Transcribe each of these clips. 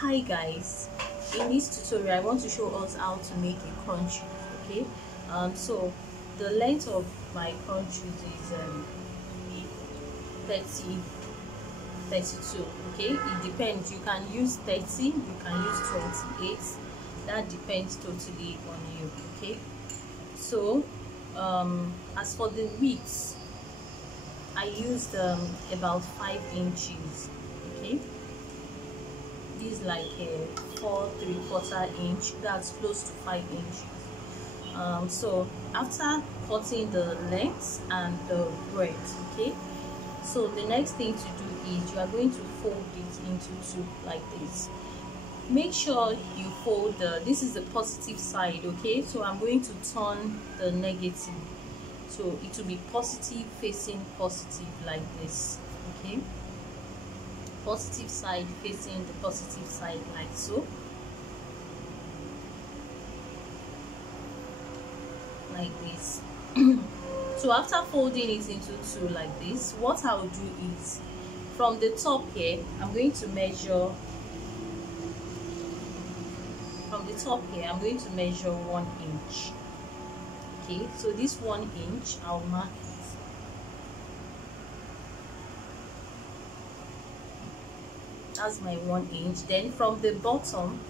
Hi guys, in this tutorial I want to show us how to make a crunchie. Okay, so the length of my crunchies is 30 32. Okay, it depends. You can use 30, you can use 28. That depends totally on you. Okay, so as for the width, I used about 5 inches. Okay, this is like a 4 3/4 inch. That's close to 5 inches. So after cutting the length and the breadth, okay, so the next thing to do is you are going to fold it into two like this. Make sure you fold this is the positive side. Okay, so I'm going to turn the negative, so it will be positive facing positive like this. Okay, positive side facing the positive side like so, like this. So after folding it into two like this, what I'll do is from the top here, I'm going to measure from the top here, I'm going to measure 1 inch. Okay, so this 1 inch, I'll mark it. That's my 1 inch. Then from the bottom,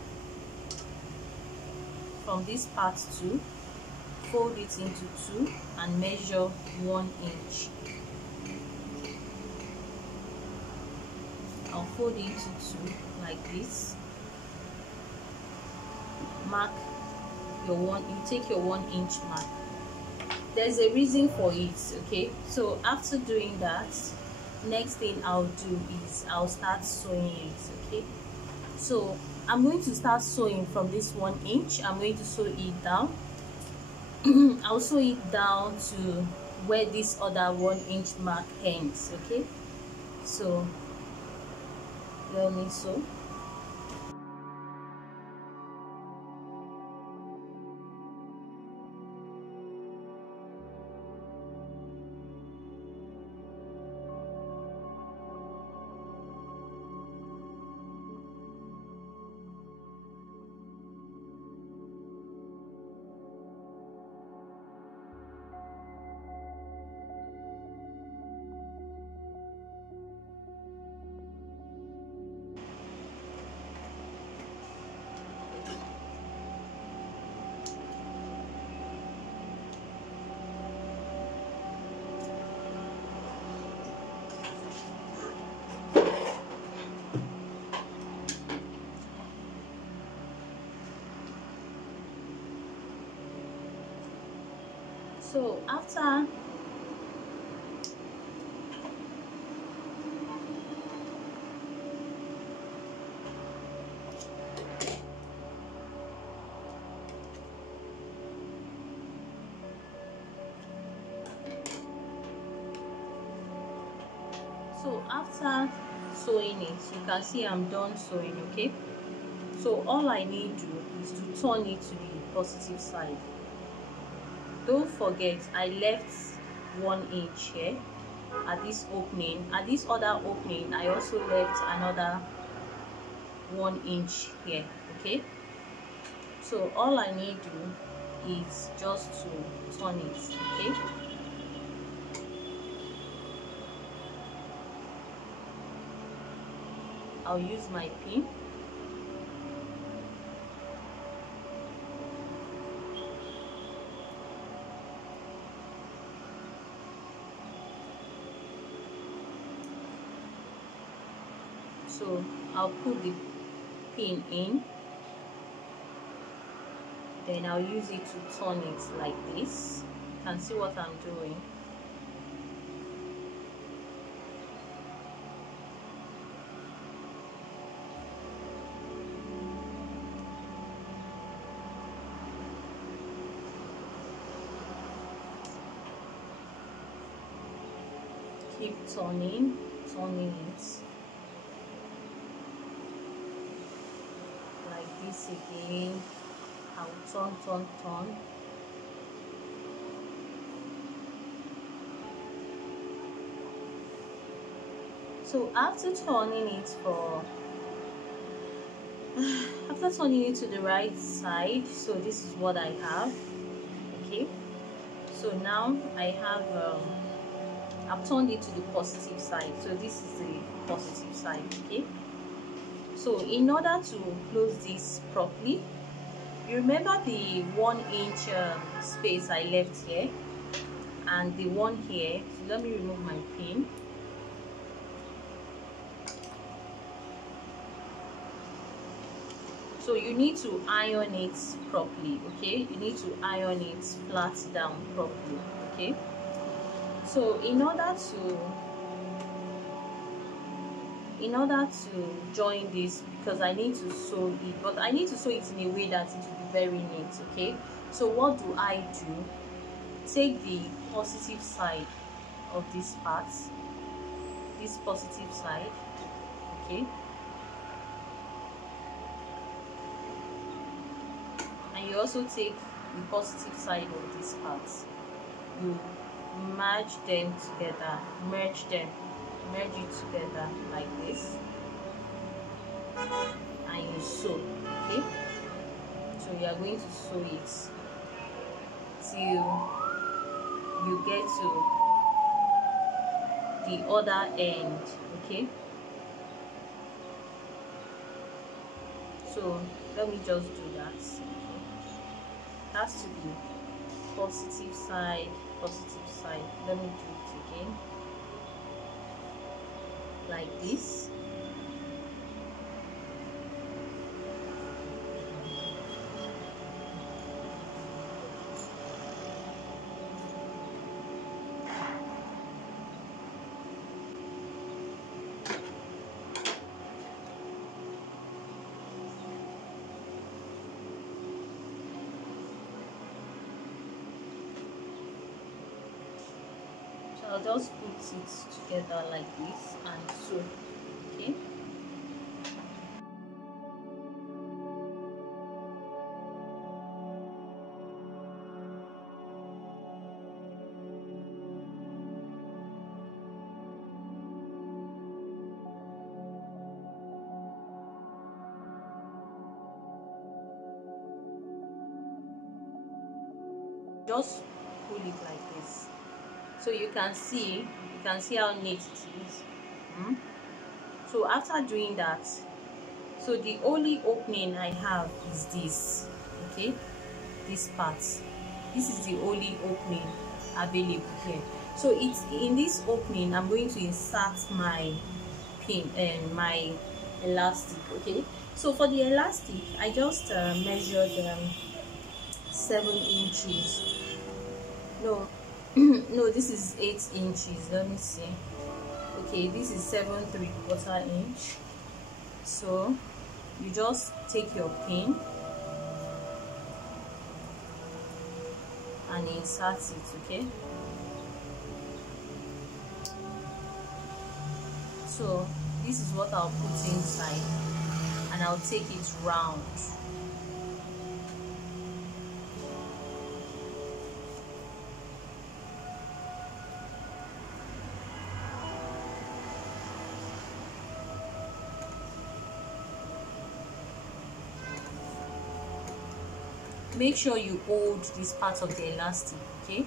from this part too, fold it into two and measure 1 inch. I'll fold it into two like this. Mark your you take your 1 inch mark. There's a reason for it. Okay, so after doing that, next thing I'll do is I'll start sewing it. Okay, so I'm going to start sewing from this 1 inch. I'm going to sew it down. I'll sew it down to where this other 1 inch mark ends. Okay, so let me sew. So after sewing it, you can see I'm done sewing. Okay, so all I need to do is to turn it to the positive side. Don't forget, I left 1 inch here at this opening. At this other opening, I also left another 1 inch here. Okay, so all I need to do is just to turn it. Okay, I'll use my pin. So I'll put the pin in, then I'll use it to turn it like this. You can see what I'm doing. Keep turning it like this again. I'll turn. So after turning it for After turning it to the right side, so this is what I have. Okay, so now I have I've turned it to the positive side, so this is the positive side. Okay, so in order to close this properly, you remember the 1 inch space I left here and the one here. So let me remove my pin. So you need to iron it properly. Okay, you need to iron it flat down properly. Okay, so in order to join this, because I need to sew it, but I need to sew it in a way that it will be very neat. Okay, so what do? Take the positive side of this part, this positive side. Okay, and you also take the positive side of this part. You merge them together, merge it together like this, and you sew. Okay, so you are going to sew it till you get to the other end. Okay, so let me just do that. Okay, it has to be positive side, positive side. Let me do it again like this. So I'll just put it together like this and sew. Okay, just pull it like this, so you can see how neat it is. So after doing that, so the only opening I have is this. Okay, this part, this is the only opening available here. So it's in this opening I'm going to insert my pin and my elastic. Okay, so for the elastic I just measured 7 inches. No, no, this is 8 inches. Let me see. Okay, this is 7¾ inch. So you just take your pin and insert it. Okay, so this is what I'll put inside, and I'll take it round. Make sure you hold this part of the elastic, okay,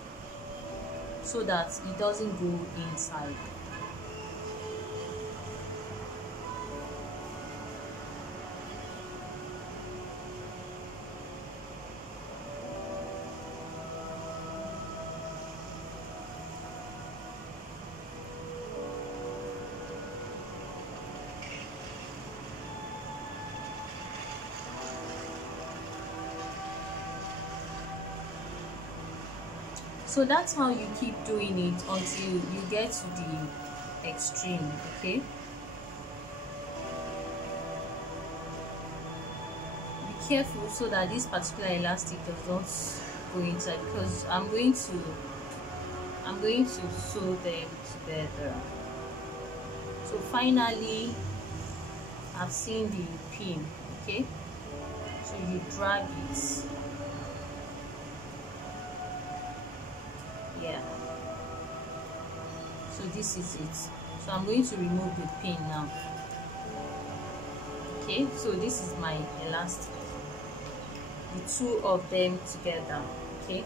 so that it doesn't go inside. So that's how you keep doing it until you get to the extreme. Okay, be careful so that this particular elastic does not go inside, because I'm going to sew them together. So finally I've seen the pin. Okay, so you drag it. Yeah, so this is it. So I'm going to remove the pin now. Okay, Okay, so this is my elastic, the two of them together. Okay,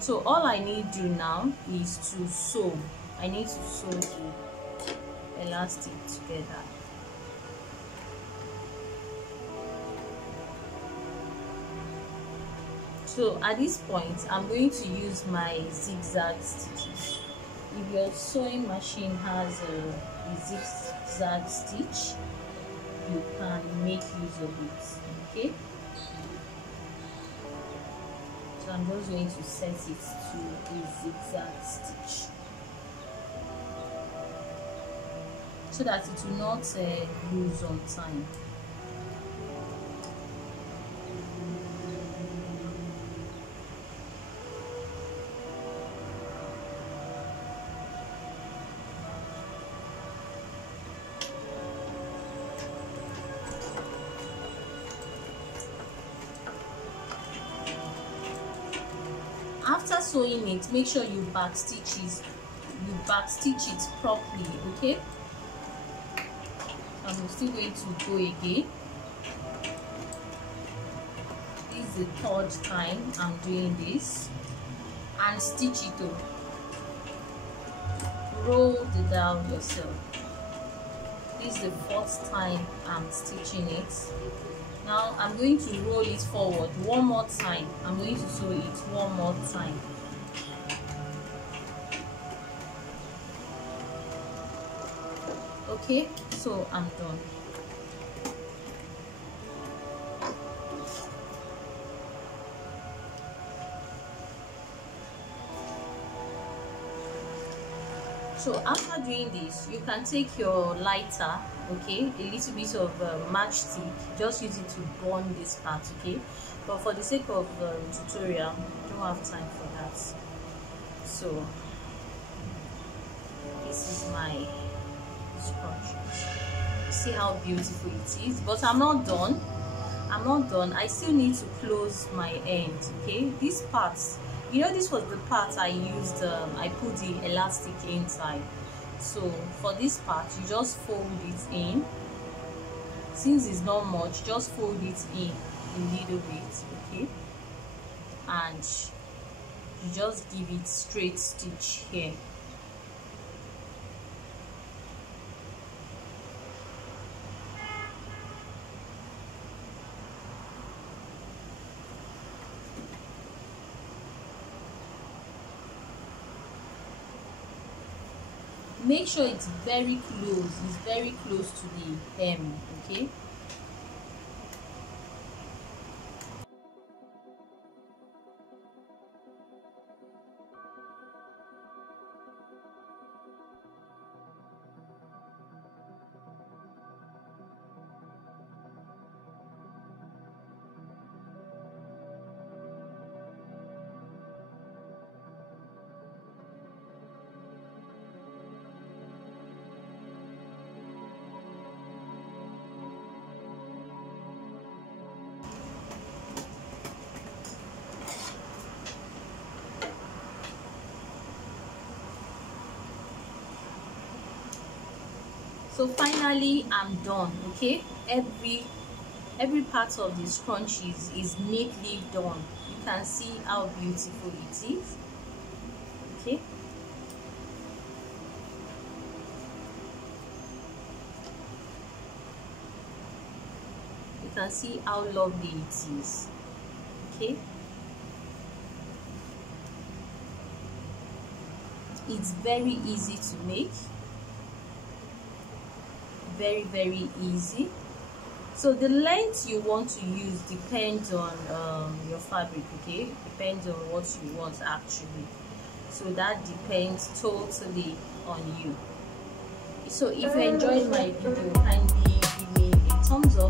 so all I need to do now is to sew. I need to sew the elastic together. So at this point, I'm going to use my zigzag stitches. If your sewing machine has a zigzag stitch, you can make use of it. Okay, so I'm just going to set it to a zigzag stitch so that it will not lose on time. After sewing it, make sure you backstitch it properly. Okay, I'm still going to go again. This is the third time I'm doing this, and stitch it up. Roll the down yourself. This is the fourth time I'm stitching it. Now I'm going to roll it forward one more time. I'm going to sew it one more time. Okay, so I'm done. So after doing this, you can take your lighter, okay, a little bit of matchstick, just use it to burn this part, okay, but for the sake of tutorial, I don't have time for that. So this is my scrunchie. See how beautiful it is, but I'm not done. I still need to close my end. Okay, this part, you know, this was the part I used, I put the elastic inside. So for this part, you just fold it in. Since it's not much, just fold it in a little bit, okay, and you just give it straight stitch here. Make sure it's very close to the hem, okay. So finally I'm done, okay. Every part of the scrunchies is neatly done. You can see how beautiful it is, okay. You can see how lovely it is, okay. It's very easy to make, very easy. So the length you want to use depends on your fabric, okay, depends on what you want actually. So that depends totally on you. So if you enjoyed my video, kindly give me a thumbs up.